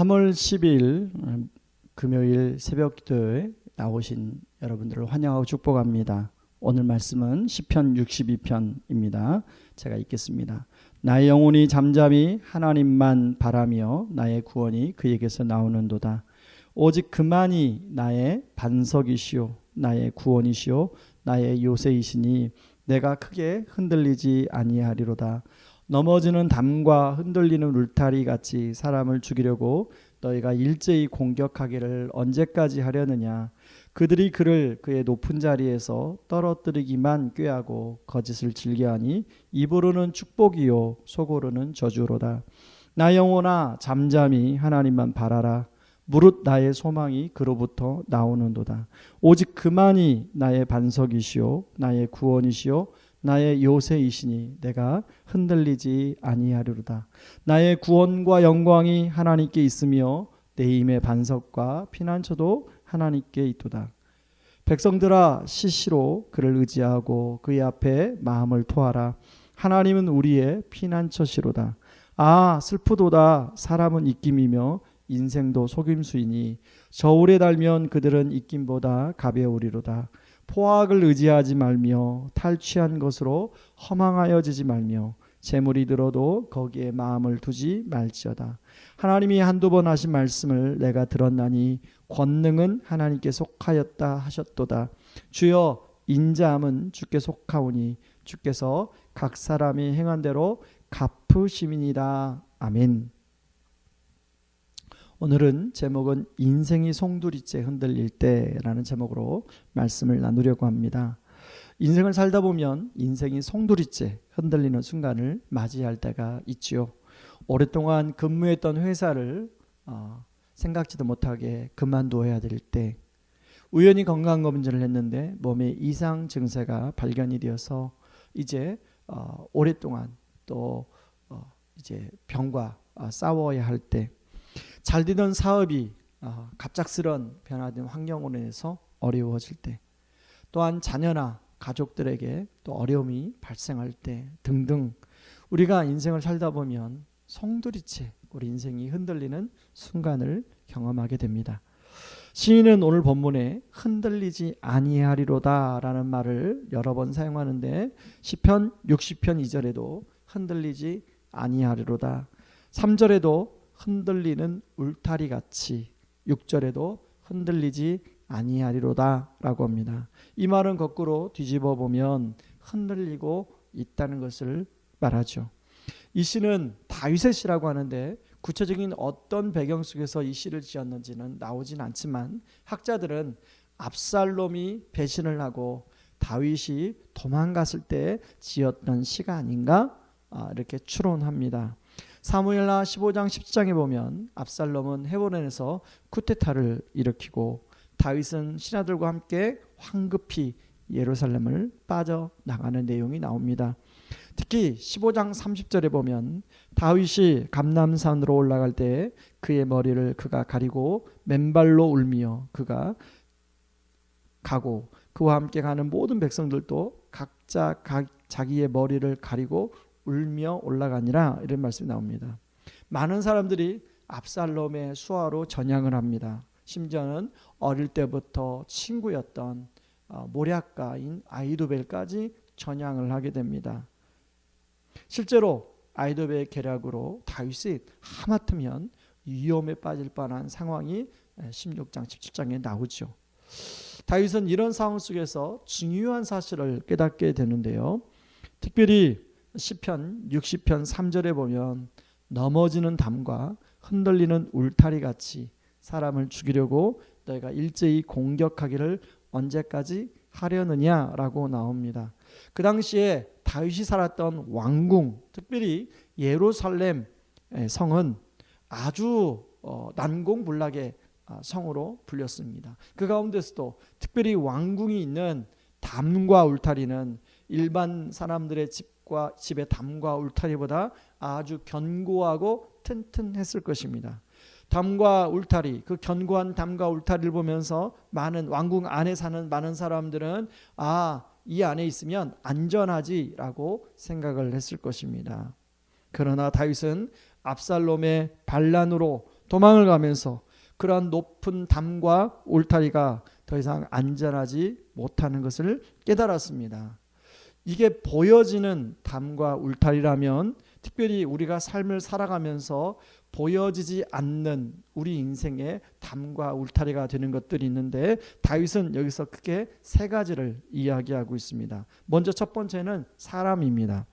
3월 10일 금요일 새벽기도에 나오신 여러분들을 환영하고 축복합니다. 오늘 말씀은 시편 62편입니다. 제가 읽겠습니다. 나의 영혼이 잠잠히 하나님만 바라며 나의 구원이 그에게서 나오는도다. 오직 그만이 나의 반석이시오 나의 구원이시오 나의 요새이시니 내가 크게 흔들리지 아니하리로다. 넘어지는 담과 흔들리는 울타리 같이 사람을 죽이려고 너희가 일제히 공격하기를 언제까지 하려느냐. 그들이 그를 그의 높은 자리에서 떨어뜨리기만 꾀하고 거짓을 즐겨하니 입으로는 축복이요 속으로는 저주로다. 나 영혼아 잠잠히 하나님만 바라라. 무릇 나의 소망이 그로부터 나오는도다. 오직 그만이 나의 반석이시오 나의 구원이시오 나의 요새이시니 내가 흔들리지 아니하리로다. 나의 구원과 영광이 하나님께 있으며 내 힘의 반석과 피난처도 하나님께 있도다. 백성들아 시시로 그를 의지하고 그의 앞에 마음을 토하라. 하나님은 우리의 피난처시로다. 아 슬프도다. 사람은 입김이며 인생도 속임수이니 저울에 달면 그들은 입김보다 가벼우리로다. 포악을 의지하지 말며 탈취한 것으로 허망하여지지 말며 재물이 들어도 거기에 마음을 두지 말지어다. 하나님이 한두 번 하신 말씀을 내가 들었나니 권능은 하나님께 속하였다 하셨도다. 주여 인자함은 주께 속하오니 주께서 각 사람이 행한 대로 갚으심이니이다. 아멘. 오늘은 제목은 인생이 송두리째 흔들릴 때라는 제목으로 말씀을 나누려고 합니다. 인생을 살다 보면 인생이 송두리째 흔들리는 순간을 맞이할 때가 있지요. 오랫동안 근무했던 회사를 생각지도 못하게 그만둬야 될 때, 우연히 건강검진을 했는데 몸에 이상 증세가 발견이 되어서 이제 오랫동안 또 이제 병과 싸워야 할 때, 잘 되던 사업이 갑작스런 변화된 환경으로 인해서 어려워질 때, 또한 자녀나 가족들에게 또 어려움이 발생할 때 등등, 우리가 인생을 살다 보면 송두리째 우리 인생이 흔들리는 순간을 경험하게 됩니다. 시인은 오늘 본문에 흔들리지 아니하리로다 라는 말을 여러 번 사용하는데, 시편 60편 2절에도 흔들리지 아니하리로다, 3절에도 흔들리는 울타리같이, 6절에도 흔들리지 아니하리로다 라고 합니다. 이 말은 거꾸로 뒤집어 보면 흔들리고 있다는 것을 말하죠. 이 시는 다윗의 시라고 하는데 구체적인 어떤 배경 속에서 이 시를 지었는지는 나오진 않지만, 학자들은 압살롬이 배신을 하고 다윗이 도망갔을 때 지었던 시가 아닌가 이렇게 추론합니다. 사무엘하 15장 17장에 보면 압살롬은 헤브론에서 쿠데타를 일으키고 다윗은 신하들과 함께 황급히 예루살렘을 빠져나가는 내용이 나옵니다. 특히 15장 30절에 보면 다윗이 감람산으로 올라갈 때 그의 머리를 그가 가리고 맨발로 울며 그가 가고 그와 함께 가는 모든 백성들도 각자 자기의 머리를 가리고 울며 올라가니라, 이런 말씀이 나옵니다. 많은 사람들이 압살롬의 수하로 전향을 합니다. 심지어는 어릴 때부터 친구였던 모략가인 아히도벨까지 전향을 하게 됩니다. 실제로 아히도벨의 계략으로 다윗이 하마터면 위험에 빠질 뻔한 상황이 16장 17장에 나오죠. 다윗은 이런 상황 속에서 중요한 사실을 깨닫게 되는데요. 특별히 시편 60편 3절에 보면 넘어지는 담과 흔들리는 울타리 같이 사람을 죽이려고 너희가 일제히 공격하기를 언제까지 하려느냐라고 나옵니다. 그 당시에 다윗이 살았던 왕궁, 특별히 예루살렘 성은 아주 난공불락의 성으로 불렸습니다. 그 가운데서도 특별히 왕궁이 있는 담과 울타리는 일반 사람들의 집의 담과 울타리보다 아주 견고하고 튼튼했을 것입니다. 담과 울타리, 그 견고한 담과 울타리를 보면서 많은 왕궁 안에 사는 많은 사람들은 이 안에 있으면 안전하지라고 생각을 했을 것입니다. 그러나 다윗은 압살롬의 반란으로 도망을 가면서 그러한 높은 담과 울타리가 더 이상 안전하지 못하는 것을 깨달았습니다. 이게 보여지는 담과 울타리라면 특별히 우리가 삶을 살아가면서 보여지지 않는 우리 인생의 담과 울타리가 되는 것들이 있는데 다윗은 여기서 크게 세 가지를 이야기하고 있습니다. 먼저 첫 번째는 사람입니다.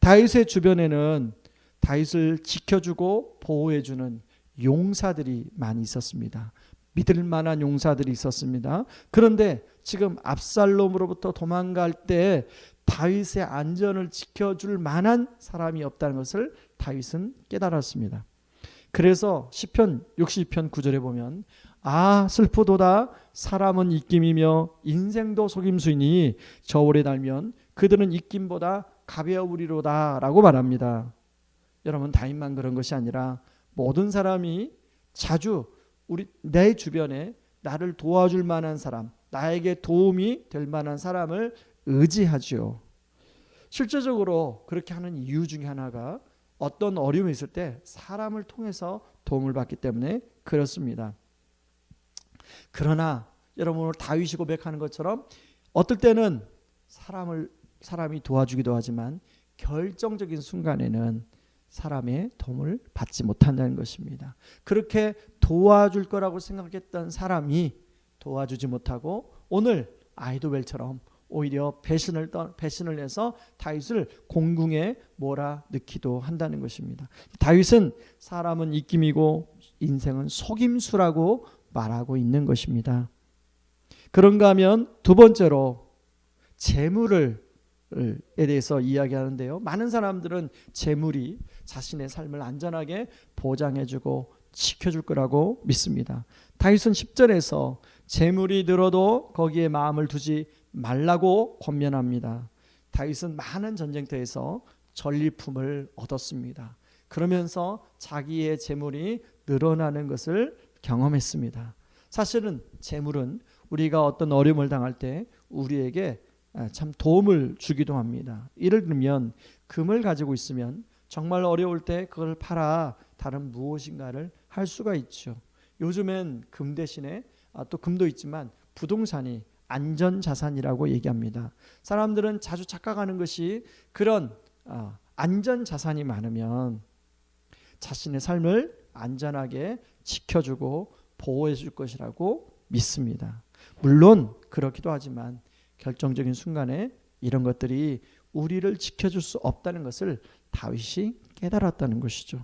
다윗의 주변에는 다윗을 지켜주고 보호해주는 용사들이 많이 있었습니다. 믿을 만한 용사들이 있었습니다. 그런데 지금 압살롬으로부터 도망갈 때 다윗의 안전을 지켜줄 만한 사람이 없다는 것을 다윗은 깨달았습니다. 그래서 시편 62편 9절에 보면 아 슬프도다 사람은 입김이며 인생도 속임수이니 저울에 달면 그들은 입김보다 가벼우리로다 라고 말합니다. 여러분 다윗만 그런 것이 아니라 모든 사람이 자주 내 주변에 나를 도와줄 만한 사람, 나에게 도움이 될 만한 사람을 의지하죠. 실제적으로 그렇게 하는 이유 중에 하나가 어떤 어려움이 있을 때 사람을 통해서 도움을 받기 때문에 그렇습니다. 그러나 여러분 오늘 다윗이 고백하는 것처럼 어떨 때는 사람이 도와주기도 하지만 결정적인 순간에는 사람의 도움을 받지 못한다는 것입니다. 그렇게 도와줄 거라고 생각했던 사람이 도와주지 못하고 오늘 아이도벨처럼 오히려 배신을 해서 다윗을 공궁에 몰아넣기도 한다는 것입니다. 다윗은 사람은 입김이고 인생은 속임수라고 말하고 있는 것입니다. 그런가 하면 두 번째로 재물에 대해서 이야기하는데요. 많은 사람들은 재물이 자신의 삶을 안전하게 보장해주고 지켜줄 거라고 믿습니다. 다윗은 10절에서 재물이 늘어도 거기에 마음을 두지 말라고 권면합니다. 다윗은 많은 전쟁터에서 전리품을 얻었습니다. 그러면서 자기의 재물이 늘어나는 것을 경험했습니다. 사실은 재물은 우리가 어떤 어려움을 당할 때 우리에게 참 도움을 주기도 합니다. 예를 들면 금을 가지고 있으면 정말 어려울 때 그걸 팔아 다른 무엇인가를 할 수가 있죠. 요즘엔 금 대신에 또 금도 있지만 부동산이 안전자산이라고 얘기합니다. 사람들은 자주 착각하는 것이 그런 안전자산이 많으면 자신의 삶을 안전하게 지켜주고 보호해 줄 것이라고 믿습니다. 물론 그렇기도 하지만 결정적인 순간에 이런 것들이 우리를 지켜줄 수 없다는 것을 다윗이 깨달았다는 것이죠.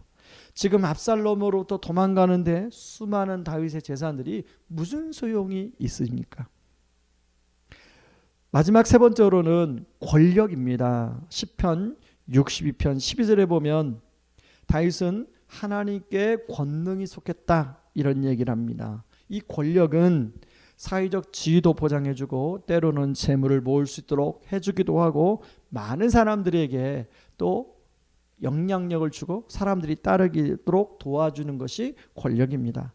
지금 압살롬으로부터 도망가는데 수많은 다윗의 재산들이 무슨 소용이 있습니까? 마지막 세 번째로는 권력입니다. 시편 62편 12절에 보면 다윗은 하나님께 권능이 속했다 이런 얘기를 합니다. 이 권력은 사회적 지위도 보장해주고 때로는 재물을 모을 수 있도록 해주기도 하고 많은 사람들에게 또 영향력을 주고 사람들이 따르도록 도와주는 것이 권력입니다.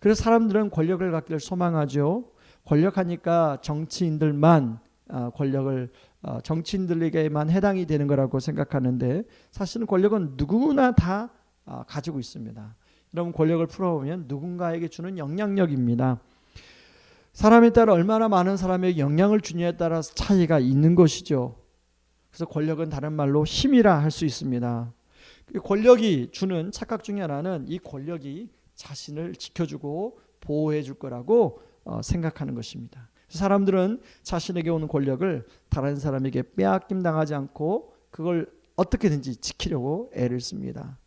그래서 사람들은 권력을 갖기를 소망하죠. 권력하니까 정치인들만 정치인들에게만 해당이 되는 거라고 생각하는데 사실은 권력은 누구나 다 가지고 있습니다. 여러분 권력을 풀어보면 누군가에게 주는 영향력입니다. 사람에 따라 얼마나 많은 사람에게 영향을 주냐에 따라서 차이가 있는 것이죠. 그래서 권력은 다른 말로 힘이라 할 수 있습니다. 권력이 주는 착각 중에 하나는 이 권력이 자신을 지켜주고 보호해 줄 거라고 생각하는 것입니다. 사람들은 자신에게 오는 권력을 다른 사람에게 빼앗김 당하지 않고 그걸 어떻게든지 지키려고 애를 씁니다.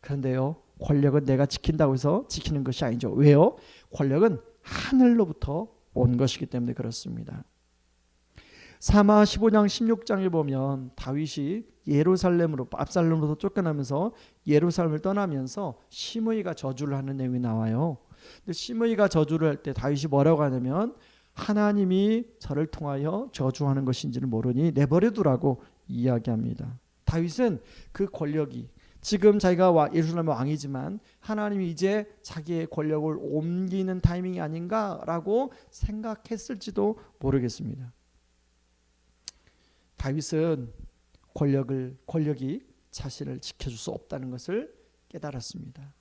그런데요, 권력은 내가 지킨다고 해서 지키는 것이 아니죠. 왜요? 권력은 하늘로부터 온 것이기 때문에 그렇습니다. 사마 15장 16장에 보면 다윗이 압살롬으로부터 쫓겨나면서 예루살렘을 떠나면서 시므이가 저주를 하는 내용이 나와요. 근데 시므이가 저주를 할 때 다윗이 뭐라고 하냐면 하나님이 저를 통하여 저주하는 것인지는 모르니 내버려두라고 이야기합니다. 다윗은 그 권력이 지금 자기가 예루살렘 왕이지만 하나님이 이제 자기의 권력을 옮기는 타이밍이 아닌가라고 생각했을지도 모르겠습니다. 다윗은 권력이 자신을 지켜줄 수 없다는 것을 깨달았습니다.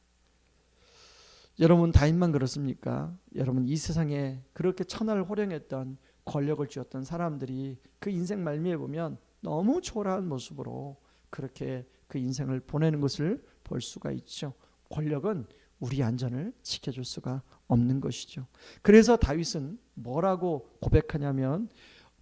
여러분 다윗만 그렇습니까? 여러분 이 세상에 그렇게 천하를 호령했던 권력을 쥐었던 사람들이 그 인생 말미에 보면 너무 초라한 모습으로 그렇게 그 인생을 보내는 것을 볼 수가 있죠. 권력은 우리 안전을 지켜줄 수가 없는 것이죠. 그래서 다윗은 뭐라고 고백하냐면,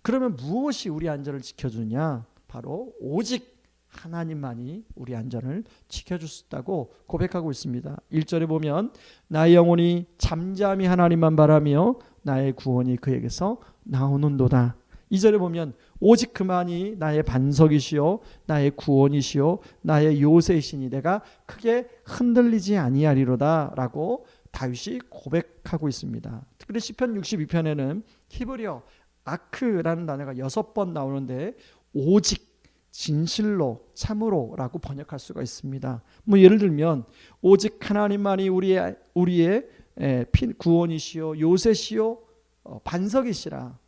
그러면 무엇이 우리 안전을 지켜주냐? 바로 오직 하나님만이 우리 안전을 지켜줄 수 있다고 고백하고 있습니다. 1절에 보면 나의 영혼이 잠잠히 하나님만 바라며 나의 구원이 그에게서 나오는도다. 2절에 보면 오직 그만이 나의 반석이시요 나의 구원이시요 나의 요새이시니 내가 크게 흔들리지 아니하리로다 라고 다윗이 고백하고 있습니다. 특별히 시편 62편에는 히브리어 아크라는 단어가 6번 나오는데 오직, 진실로, 참으로라고 번역할 수가 있습니다. 뭐 예를 들면 오직 하나님만이 우리의 구원이시요 요새시요 반석이시라.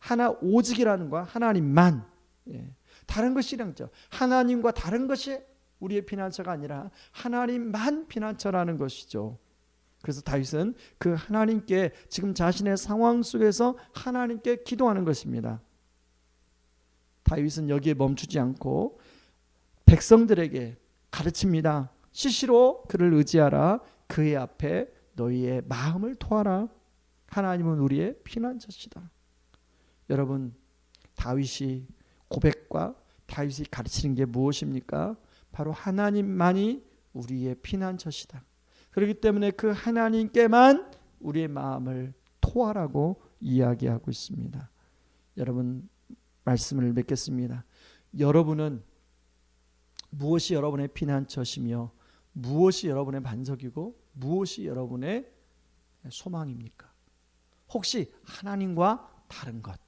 하나 오직이라는 거 하나님만, 다른 것이랑죠. 하나님과 다른 것이 우리의 피난처가 아니라 하나님만 피난처라는 것이죠. 그래서 다윗은 그 하나님께 지금 자신의 상황 속에서 하나님께 기도하는 것입니다. 다윗은 여기에 멈추지 않고 백성들에게 가르칩니다. 시시로 그를 의지하라. 그의 앞에 너희의 마음을 토하라. 하나님은 우리의 피난처시다. 여러분, 다윗이 고백과 다윗이 가르치는 게 무엇입니까? 바로 하나님만이 우리의 피난처시다. 그렇기 때문에 그 하나님께만 우리의 마음을 토하라고 이야기하고 있습니다. 여러분, 말씀을 맺겠습니다. 여러분은 무엇이 여러분의 피난처시며 무엇이 여러분의 반석이고 무엇이 여러분의 소망입니까? 혹시 하나님과 다른 것,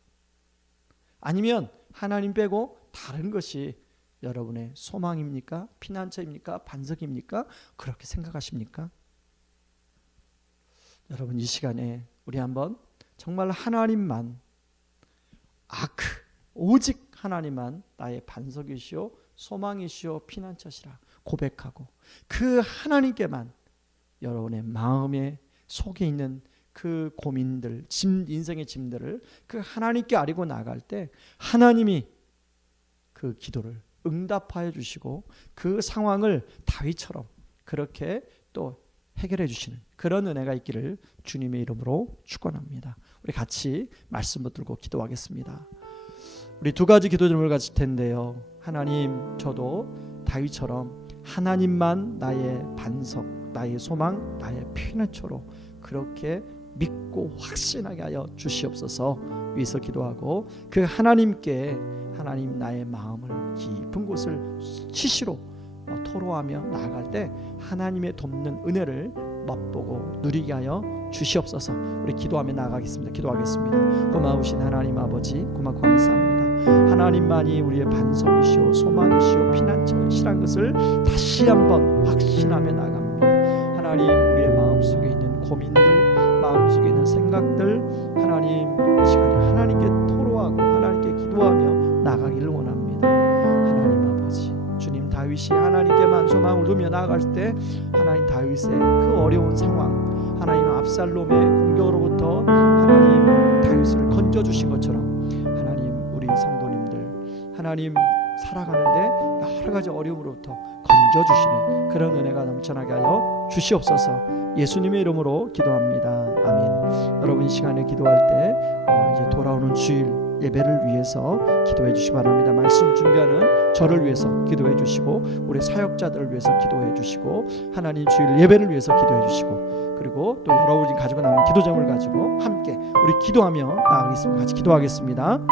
아니면 하나님 빼고 다른 것이 여러분의 소망입니까? 피난처입니까? 반석입니까? 그렇게 생각하십니까? 여러분, 이 시간에 우리 한번 정말 하나님만, 오직 하나님만 나의 반석이시오 소망이시오 피난처시라 고백하고 그 하나님께만 여러분의 마음에 속에 있는 그 고민들, 인생의 짐들을 그 하나님께 아리고 나갈 때 하나님이 그 기도를 응답하여 주시고 그 상황을 다윗처럼 그렇게 또 해결해 주시는 그런 은혜가 있기를 주님의 이름으로 축원합니다. 우리 같이 말씀 붙들고 기도하겠습니다. 우리 두 가지 기도 제목을 가질 텐데요. 하나님, 저도 다윗처럼 하나님만 나의 반석, 나의 소망, 나의 피난처로 그렇게 믿고 확신하게 하여 주시옵소서 위에서 기도하고 그 하나님께 하나님 나의 마음을 깊은 곳을 시시로 토로하며 나아갈 때 하나님의 돕는 은혜를 맛보고 누리게 하여 주시옵소서. 우리 기도하며 나아가겠습니다. 기도하겠습니다. 고마우신 하나님 아버지, 고맙고 감사합니다. 하나님만이 우리의 반석이시오 소망이시오 피난처이시란 것을 다시 한번 확신하며 나아갑니다. 하나님, 우리의 마음속에 있는 고민들, 마음속에 있는 생각들 하나님 이 시간에 하나님께 토로하고 하나님께 기도하며 나가기를 원합니다. 하나님 아버지, 주님 다윗이 하나님께만 소망을 두며 나아갈 때 하나님 다윗의 그 어려운 상황, 하나님 압살롬의 공격으로부터 하나님 다윗을 건져주신 것처럼 하나님 우리 성도님들 하나님 살아가는데 여러 가지 어려움으로부터 건져주시는 그런 은혜가 넘쳐나게 하여 주시옵소서. 예수님의 이름으로 기도합니다. 아멘. 여러분, 이 시간에 기도할 때 이제 돌아오는 주일 예배를 위해서 기도해 주시기 바랍니다. 말씀 준비하는 저를 위해서 기도해 주시고 우리 사역자들을 위해서 기도해 주시고 하나님 주일 예배를 위해서 기도해 주시고 그리고 또 여러분이 가지고 나온 기도 제목을 가지고 함께 우리 기도하며 나아가겠습니다. 같이 기도하겠습니다.